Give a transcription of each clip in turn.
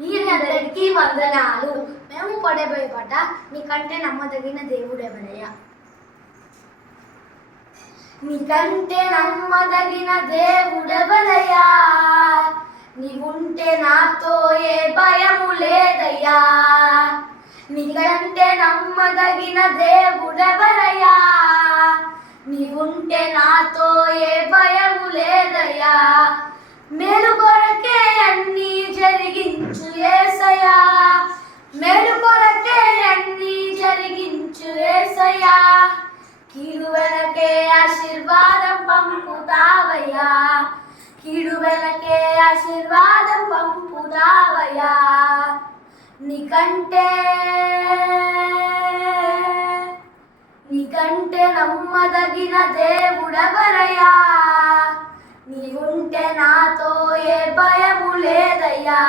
మీ అందరికీ వందనాలు. మేము పడబోయే పాట నీకంటే నమ్మదగిన దేవుడు ఎవరయ్యా. నీకంటే నమ్మదగిన దేవుడెవరయ్యా, నీవుంటే నాతో ఏ భయము లేదయ్యా. నీకంటే నమ్మదగిన దేవుడెవరయ్యా, నీవుంటే నాతో ఏ భయము లేదయ్యా. మేలు కొరకే అన్నీ జరిగించు యేసయ్యా, మేలు కొరకే అన్నీ జరిగించు యేసయ్యా. కీడు వెనకే ఆశీర్వాదం పంపుతావయ్యా, కీడు వెనకే ఆశీర్వాదం పంపుతావయ్యా. నీకంటే నమ్మదగిన దేవుడెవరయ్యా, నీవుంటే నాతో ఏ భయము లేదయ్యా.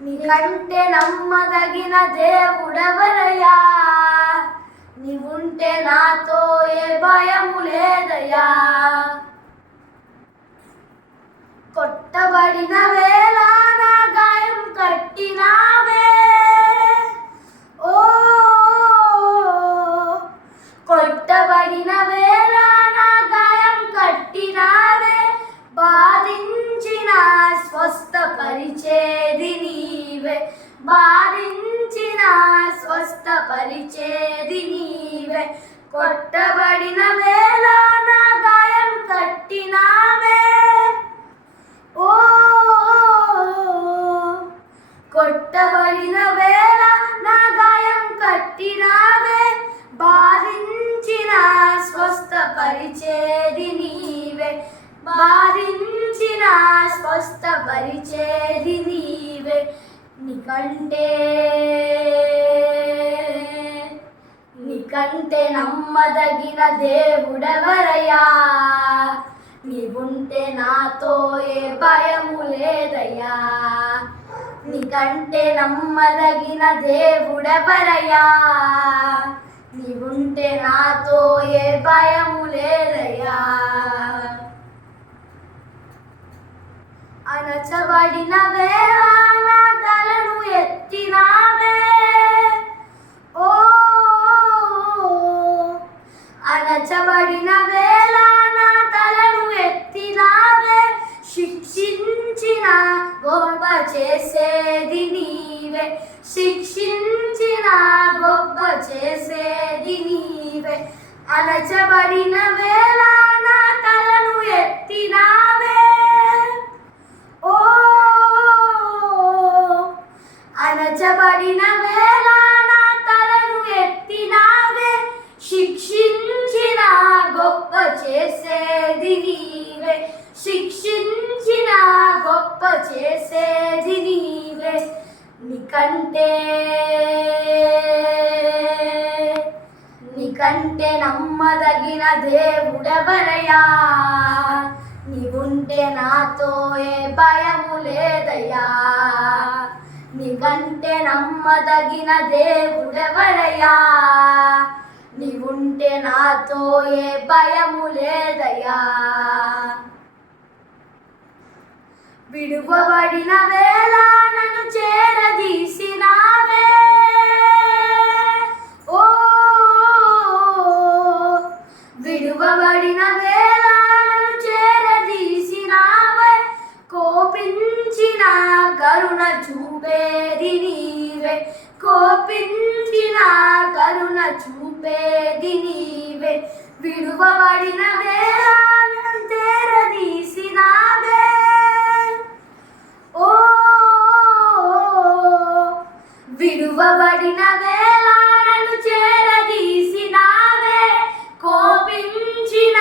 నీకంటే నమ్మదగిన దేవుడెవరయ్యా, నీవుంటే నాతో ఏ భయము లేదయ్యా. కొట్టబడిన వేళ నా గాయం కట్టినావే, ఓ కొట్టబడిన వేళ నా గాయం కట్టినావే. బాధించిన స్వస్థపరిచేది నీవే, బాధించిన స్వస్థపరిచేది నీవే. కొట్టబడిన వేళ నా గాయం కట్టినావే, ఓ కొట్టబడిన వేళ నా గాయం కట్టినావే. బాధించిన స్వస్థపరిచేది నీవే, బాధించిన స్వస్థపరిచేది నీవే. నీకంటే నమ్మదగిన దేవుడెవరయ్యా, నీవుంటే నాతో ఏ భయము లేదయ్యా. నీకంటే నమ్మదగిన దేవుడెవరయ్యా, నీవుంటే నాతో ఏ భయము లేదయ్యా. అణచబడిన వేళ నా తలను ఎత్తినావే, ఓ అణచబడిన వేళ నా తలను ఎత్తినావే. శిక్షించిన గొప్ప చేసేది నీవే, శిక్షించిన గొప్ప చేసేది నీవే. అణచబడిన వేళ నా తలను ఎత్తినావే, ఓ అణచబడిన వేళ నా తలను ఎత్తినావే. శిక్షించిన గొప్ప చేసేది నీవే, శిక్షించిన గొప్ప చేసేది నీవే. నీకంటే నమ్మదగిన దేవుడెవరయ్యా, నీవుంటే నాతో ఏ భయము లేదయ్యా. నీకంటే నమ్మదగిన దేవుడెవరయ్యా, నీవుంటే నాతో ఏ భయము లేదయ్యా. విడువబడిన వేళ నన్ను చేరదీసినావే, ఓ విడువబడిన వేళ నన్ను చేరదీసినావే. కోపించిన కరుణ చూపేది నీవే, కోపించిన కరుణ చూపేది నీవే. విడువబడిన వేళ నన్ను చేరదీసినావే, ఓ విడువబడిన వేళ నన్ను చేరదీసినావే. కోపించిన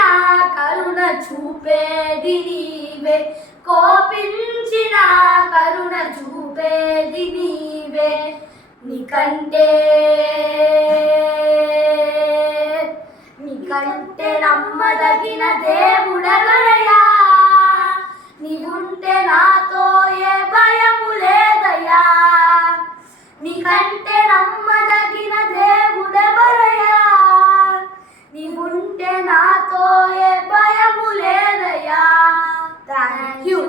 కరుణ చూపేది నీవే, కోపించిన కరుణ చూపేది నీవే. నీకంటే నమ్మదగిన దేవుడెవరయ్యా, నీవుంటే నాతో ఏ భయము లేదయ్యా. నీకంటే నమ్మదగిన దేవుడెవరయ్యా, నీవుంటే నాతో ఏ భయము లేదయ్యా. Thank you.